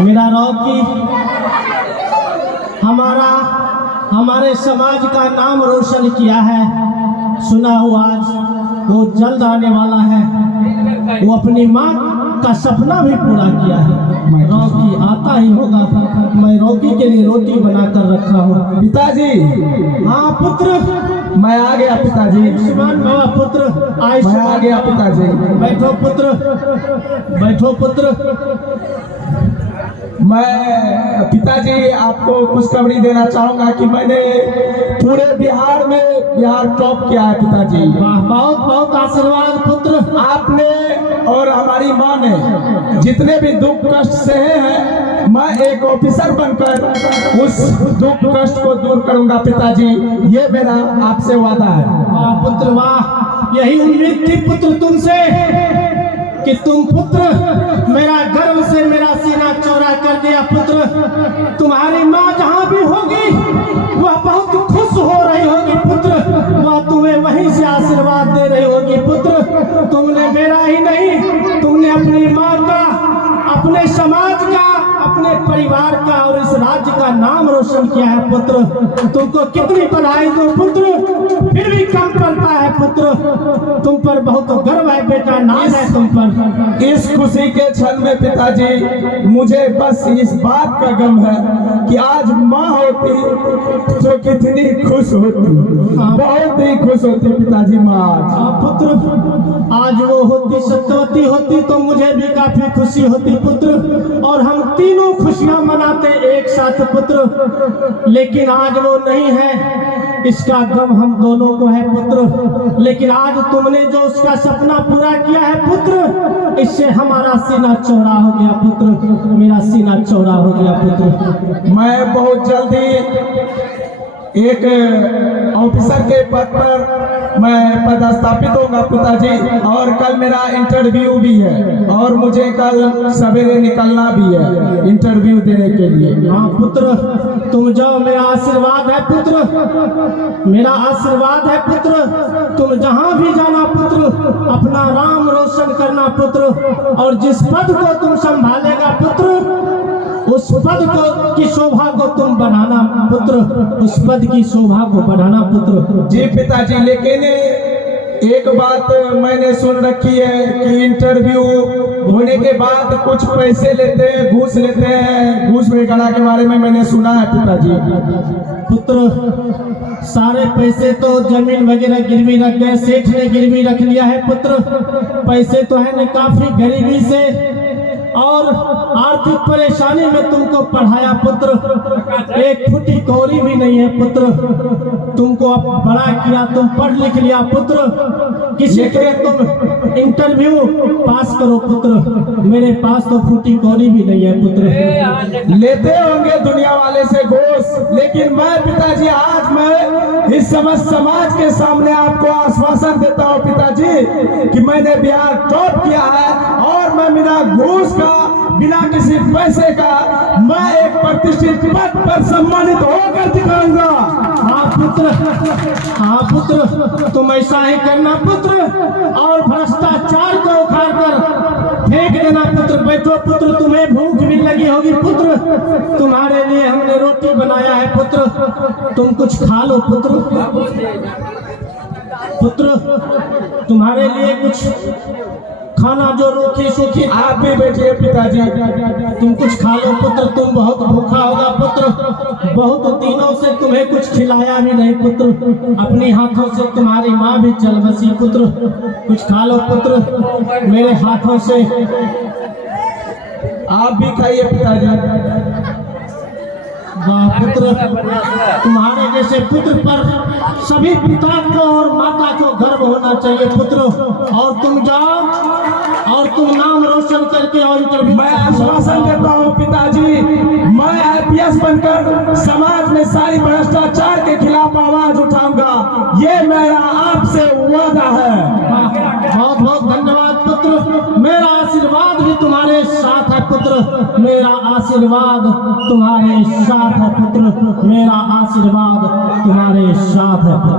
मेरा रॉकी हमारे समाज का नाम रोशन किया है। सुना हुआ आज वो जल्द आने वाला है। वो अपनी माँ का सपना भी पूरा किया है। रॉकी आता ही होगा। मैं रॉकी के लिए रोटी बनाकर रखा हूँ। पिताजी, हाँ पुत्र, मैं आ गया पिताजी। आयुष्मान बाबा पुत्र, मैं आ गया पिताजी। बैठो पुत्र, बैठो पुत्र। मैं पिताजी आपको खुशखबरी देना चाहूंगा कि मैंने पूरे बिहार में बिहार टॉप किया है पिताजी। बहुत बहुत आशीर्वाद पुत्र। आपने और हमारी माँ ने जितने भी दुख कष्ट सहे हैं, मैं एक ऑफिसर बनकर उस दुख कष्ट को दूर करूंगा पिताजी। ये मेरा आपसे वादा है। वाह पुत्र वाह, यही उम्मीद थी पुत्र तुमसे कि तुम पुत्र मेरा गर्व से मेरा सीना चौड़ा कर दिया पुत्र। तुम्हारी माँ जहाँ भी होगी वह बहुत खुश हो रही होगी पुत्र। वह तुम्हें वहीं से आशीर्वाद दे रही होगी पुत्र। तुमने मेरा ही नहीं, तुमने अपनी माँ का, अपने समाज का, अपने परिवार का और इस राज्य का नाम रोशन किया है पुत्र। तुमको कितनी बधाई दूं पुत्र, फिर भी कम पड़ता है पुत्र। तुम पर बहुत गर्व है बेटा, नाज है तुम पर। इस खुशी के क्षण में पिताजी मुझे बस इस बात का गम है कि आज माँ होती तो कितनी खुश होती, बहुत ही खुश होती पिताजी माँ। पुत्र आज वो होती, सत्यवती होती तो मुझे भी काफी खुशी होती पुत्र, और हम तीनों खुशियां मनाते एक साथ पुत्र। लेकिन आज वो नहीं है, इसका गम हम दोनों को है पुत्र। लेकिन आज तुमने जो उसका सपना पूरा किया है पुत्र, इससे हमारा सीना चौड़ा हो गया पुत्र, मेरा सीना चौड़ा हो गया पुत्र। मैं बहुत जल्दी एक ऑफिसर के पद पर मैं पदस्थापित होगा पिताजी, और कल मेरा इंटरव्यू भी है और मुझे कल सवेरे निकलना भी है इंटरव्यू देने के लिए। हाँ पुत्र, तुम जाओ, मेरा आशीर्वाद है पुत्र, मेरा आशीर्वाद है पुत्र। तुम जहाँ भी जाना पुत्र, अपना नाम रोशन करना पुत्र, और जिस पद को तुम संभालेगा पुत्र, उस पद को की शोभा को तुम बढ़ाना पुत्र, उस पद की शोभा को बढ़ाना पुत्र। जी पिताजी, लेकिन एक बात मैंने सुन रखी है कि इंटरव्यू होने के बाद कुछ पैसे लेते हैं, घूस लेते हैं। घूस वगैरह के बारे में मैंने सुना है पिताजी। पुत्र सारे पैसे तो जमीन वगैरह गिरवी रख गए, सेठ ने गिरवी रख लिया है पुत्र। पैसे तो है न काफी गरीबी से और आर्थिक परेशानी में तुमको पढ़ाया पुत्र। एक फुटी कौड़ी भी नहीं है पुत्र, तुमको अब बड़ा किया, तुम पढ़ लिख लिया पुत्र। किसी के तुम इंटरव्यू पास करो पुत्र, मेरे पास तो फुटी कौड़ी भी नहीं है पुत्र। लेते होंगे दुनिया वाले से घूस, लेकिन मैं पिताजी आज मैं इस समस्त समाज के सामने आपको आश्वासन देता हूँ पिताजी कि मैंने बिहार टॉप किया है, और मैं बिना घूस का, बिना किसी पैसे का, मैं एक प्रतिष्ठित पद पर सम्मानित होकर दिखाऊंगा। हाँ पुत्र, हाँ पुत्र, तुम ऐसा ही करना पुत्र, और भ्रष्टाचार को उखाड़ कर फेंक देना पुत्र। बैठो पुत्र, तुम्हें भूख भी लगी होगी पुत्र, तुम्हारे लिए हमने रोटी बनाया है पुत्र, तुम कुछ खा लो पुत्र। पुत्र तुम्हारे लिए कुछ खाना जो रूखी सूखी। आप भी बैठिए पिताजी, तुम कुछ खा लो पुत्र, तुम बहुत भूखा होगा पुत्र, बहुत दिनों से तुम्हें कुछ खिलाया भी नहीं पुत्र। अपनी हाथों से तुम्हारी माँ भी चल बसी पुत्र, कुछ खा लो पुत्र मेरे हाथों से। आप भी खाइए पिताजी। पुत्र तुम्हारे जैसे पुत्र पर सभी पिता को और माता को गर्व होना चाहिए पुत्र। और तुम जाओ और तुम नाम रोशन करके और इंटरव्यू। मैं आश्वासन देता हूँ पिताजी, मैं IPS बनकर समाज में सारी भ्रष्टाचार के खिलाफ आवाज उठाऊंगा, ये मेरा आपसे वादा है। बहुत बहुत धन्यवाद पुत्र, मेरा आशीर्वाद भी तुम्हारे साथ है पुत्र, मेरा आशीर्वाद तुम्हारे साथ है पुत्र, मेरा आशीर्वाद तुम्हारे साथ है पुत्र।